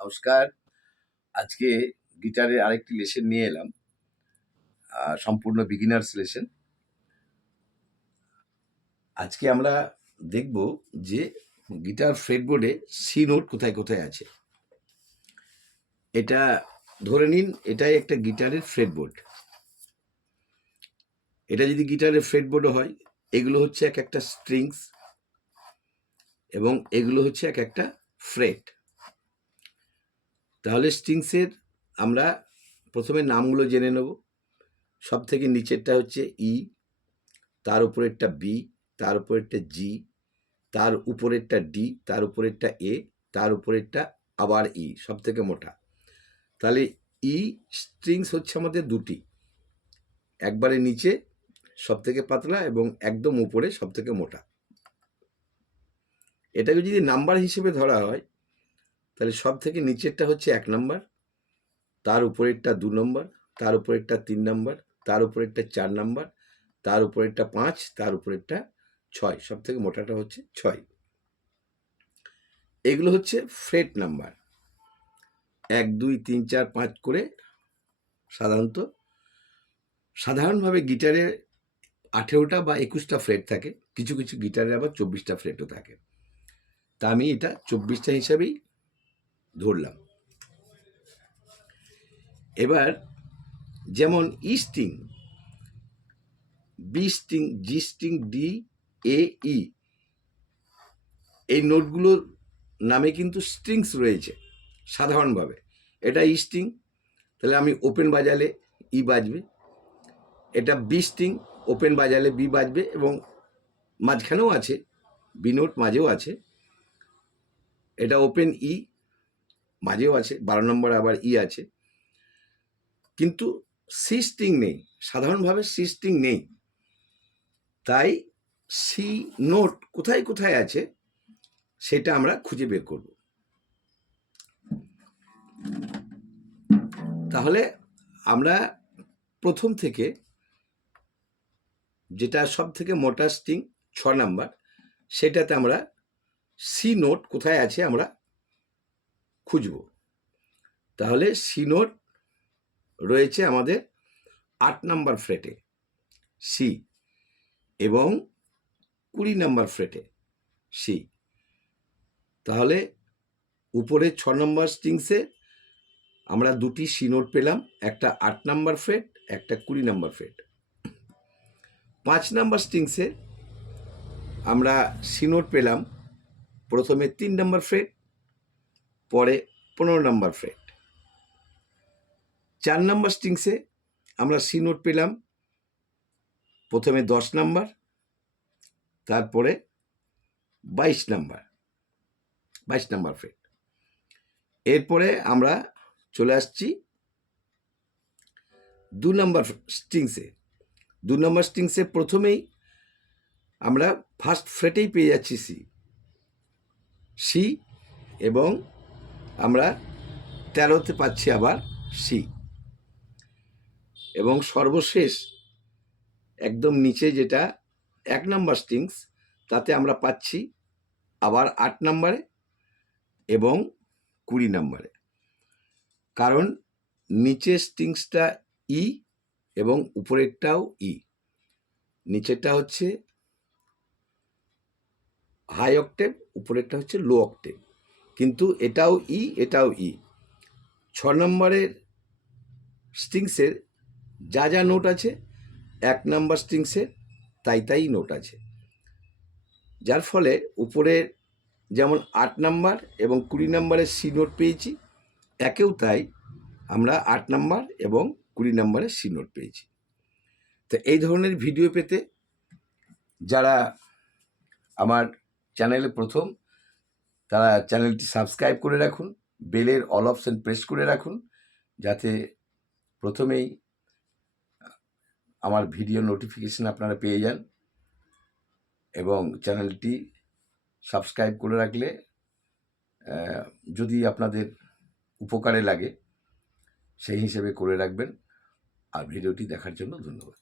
নমস্কার। আজকে গিটারের আরেকটি লেসন নিয়ে এলাম। সম্পূর্ণ বিগিনার্স লেসন। আজকে আমরা দেখব যে গিটার ফ্রেটবোর্ডে সি নোট কোথায় কোথায় আছে। এটা ধরে নিন এটাই একটা গিটারের ফ্রেটবোর্ড। এটা যদি গিটারের ফ্রেটবোর্ডও হয়, এগুলো হচ্ছে এক একটা স্ট্রিংস এবং এগুলো হচ্ছে এক একটা ফ্রেট। তাহলে স্ট্রিংসের আমরা প্রথমে নামগুলো জেনে নেব। সব থেকে নিচেরটা হচ্ছে ই, তার উপরেরটা বি, তার উপরেরটা জি, তার উপরেরটা ডি, তার উপরেরটা এ, তার উপরেরটা আবার ই, সব থেকে মোটা। তাহলে ই স্ট্রিংস হচ্ছে আমাদের দুটি, একবারে নিচে সব থেকে পাতলা এবং একদম উপরে সব থেকে মোটা। এটাকে যদি নাম্বার হিসেবে ধরা হয় তাহলে সব থেকে নিচেরটা হচ্ছে 1 নম্বর, তার উপরেরটা 2 নম্বর, তার উপরেরটা 3 নম্বর, তার উপরেরটা 4 নম্বর, তার উপরেরটা 5, তার উপরেরটা 6, সব থেকে মোটাটা হচ্ছে 6। এগুলো হচ্ছে ফ্রেট নাম্বার, 1 2 3 4 5 করে। সাধারণভাবে গিটারে 18টা বা 21টা ফ্রেট থাকে, কিছু কিছু গিটারে আবার 24টা ফ্রেটও থাকে। তা আমি এটা 24টা হিসাবেই ধরলাম। এবার যেমন E string, B string, G string, D, A, E, এই নোটগুলোর নামে কিন্তু স্ট্রিংস রয়েছে সাধারণভাবে। এটা ই স্ট্রিং, তাহলে আমি ওপেন বাজালে ই বাজবে। এটা বি স্ট্রিং, ওপেন বাজালে বি বাজবে এবং মাঝখানেও আছে, বি নোট মাঝেও আছে। এটা ওপেন ই, মাঝেও আছে, 12 নম্বর আবার ই আছে। কিন্তু সি স্ট্রিং নেই, সাধারণভাবে সি স্ট্রিং নেই। তাই সি নোট কোথায় কোথায় আছে সেটা আমরা খুঁজে বের করব। তাহলে আমরা প্রথম থেকে, যেটা সব থেকে মোটা স্ট্রিং 6 নাম্বার, সেটাতে আমরা সি নোট কোথায় আছে আমরা খুঁজব। তাহলে সি নোট রয়েছে আমাদের 8 নাম্বার ফ্রেটে সি এবং 20 নাম্বার ফ্রেটে সি। তাহলে উপরে 6 নম্বর স্ট্রিংসে আমরা দুটি সি নোট পেলাম, একটা 8 নাম্বার ফ্রেট, একটা 20 নাম্বার ফ্রেট। 5 নাম্বার স্ট্রিংসে আমরা সি নোট পেলাম প্রথমে 3 নাম্বার ফ্রেট, পরে 15 নাম্বার ফ্রেট। 4 নাম্বার স্ট্রিংসে আমরা সি নোট পেলাম প্রথমে 10 নাম্বার, তারপরে 22 নাম্বার ফ্রেট। এরপরে আমরা চলে আসছি 2 নাম্বার স্ট্রিংসে। 2 নাম্বার স্ট্রিংসে প্রথমেই আমরা ফার্স্ট ফ্রেটেই পেয়ে যাচ্ছি সি এবং আমরা 13তে পাচ্ছি আবার সি। এবং সর্বশেষ একদম নিচে যেটা 1 নাম্বার স্ট্রিংস, তাতে আমরা পাচ্ছি আবার 8 নাম্বারে এবং 20 নাম্বারে। কারণ নিচের স্ট্রিংসটা ই এবং উপরেরটাও ই। নিচেরটা হচ্ছে হাই অক্টেভ, উপরেরটা হচ্ছে লো অক্টেভ, কিন্তু এটাও ই, এটাও ই। 6 নম্বরের স্ট্রিংসের যা যা নোট আছে 1 নাম্বার স্ট্রিংসের তাই নোট আছে, যার ফলে উপরে যেমন 8 নাম্বার এবং 20 নাম্বারের সি নোট পেয়েছি, একেও তাই আমরা 8 নাম্বার এবং 20 নাম্বারের সি নোট পেয়েছি। তো এই ধরনের ভিডিও পেতে যারা আমার চ্যানেলে প্রথম, তারা চ্যানেলটি সাবস্ক্রাইব করে রাখুন, বেলের অল অপশন প্রেস করে রাখুন, যাতে প্রথমেই আমার ভিডিও নোটিফিকেশন আপনারা পেয়ে যান। এবং চ্যানেলটি সাবস্ক্রাইব করে রাখলে যদি আপনাদের উপকারে লাগে সেই হিসেবে করে রাখবেন। আর ভিডিওটি দেখার জন্য ধন্যবাদ।